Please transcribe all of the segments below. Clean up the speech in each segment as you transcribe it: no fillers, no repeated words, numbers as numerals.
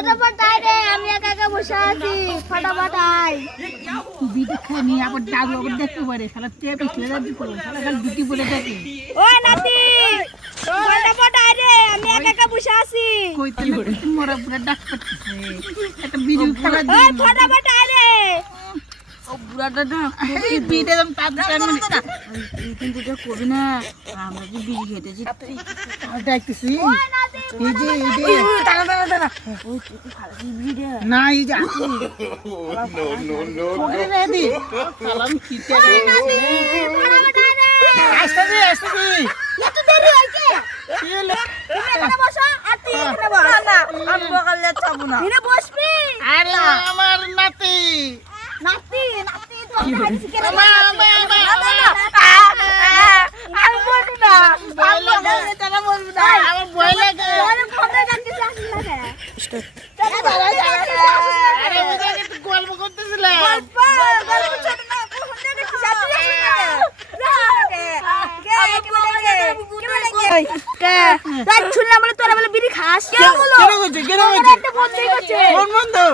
ফটাফট আয় রে, আমি একা একা বসে আছি, ফটাফট আয়। বিটা খেয়ে নিয়ে আবার দাদু আবার দেখতে পারে, শালা চেপে ছেড়ে যাচ্ছি পড়ে, শালা খালি দুটি পড়ে থাকে। ও নাতি, ফটাফট আয় রে, আমি একা একা বসে আছি। কইতে মোরা পুরো ডাক করতেছে, একটা বিড়ি খেলা ও দিয়ে ফটাফট আয় রে। ও বুড়াটা না এই বিড়ি একদম তাড়াতাড়ি না কিন্তু এটা করবি না, আমরা কি বিড়ি খেতেছি ডাকতেছি এই যে দাঁড়া দাঁড়া দাঁড়া ওই তুই ফালতু বিড়ি না এই যে ওকে রেডি সালাম কিতে ফটাফট আয় রে। আসতে এত দেরি হইছে, কি হলো তুমি এখানে বসো আর তুই এখানে বস। না আমি বকালে যাবো না। এখানে বসবি। আরে আমার নাতি নাতি নাতি তো আমি খাইছি কেন? মা মা আমি বলবো না। ভয় লাগে তারা বলবো না আমার ভয় লাগে আরে ফোনে ডাকতেছিস আসিস না কেন? আরে বুঝাকে তো গল্প করতেছিল শুনলাম বলে তোরা বলে বিড়ি খাস কেন হচ্ছে কোন বন্ধু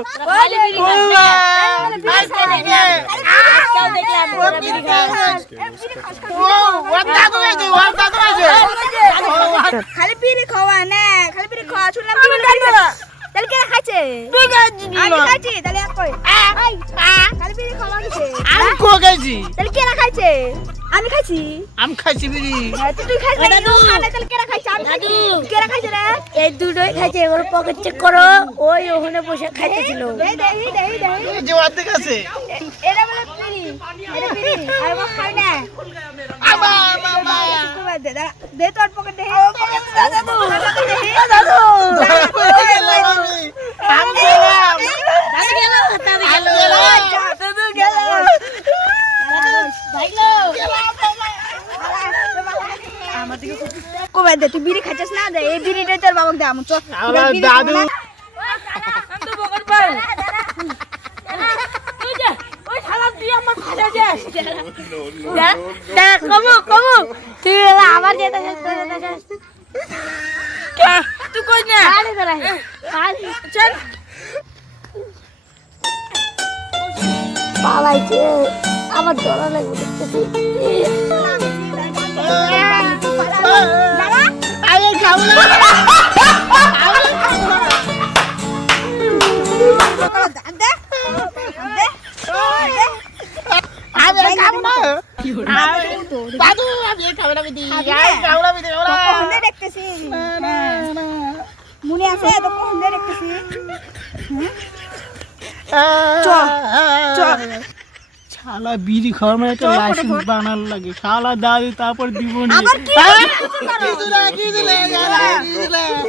খালি বিড়ি খাওয়া না, খালি বিড়ি খাওয়া শুনলাম তাহলে কেন খাইছে? আমি খাইছি তাহলে এক কই খালি বিড়ি খাওয়া গেছে আমি কো গেছি তাহলে কেন খাইছে? আমি খাইছি। আমি খাইছি বিড়ি তুই খাইছিস না তাহলে কেন খাইছে? আমি খাইছি। কেন খাইছে রে? এই দুটোই খাইছে, এগুলো পকেট চেক করো। ওই ওখানে বসে খাইতেছিল। এই যে অর্ধেক আছে এটা বলে বিড়ি, এটা বিড়ি আর ও খাই না। আমা মামা দে দে তোর পকেট দে। দাদু দাদু আমি গেলাম দাদু গেল ভাইলো কবে দে তুই বিড়ি খাইছিস না? দে এই বিড়িটাই তোর বাবাকে দে। আমি চল দাদু আমার যেতে তুই কই না চল পালাইছে, আমার ডর লাগবে দেখতেছি। আরে খাবো না আমি খাবো না দাদু আমি খাবো না বিদি খাবো না বিদি দেখতেছি মনে আছে তো কোন দেখতেছি। শালা বিড়ি খাওয়ার মানে একটা লাইসেন্স বানার লাগে শালা দাদু তারপর দিব নি আবার কি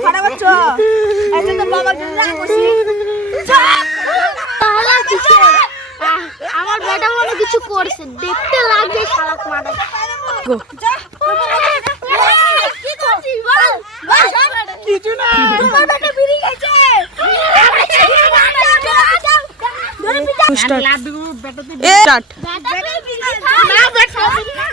ফটাফট চ এত তো বাবার জন্য রাখছি। আমার বেটা মনে কিছু করছে, দেখতে লাগবে শালা মাথা। কি করছিস বল? কিছু না তোমার বেটা বিড়ি খাইছে। লাড্ডু বেটাতে স্টার্ট বেটা বিড়ি খায় না বেটা।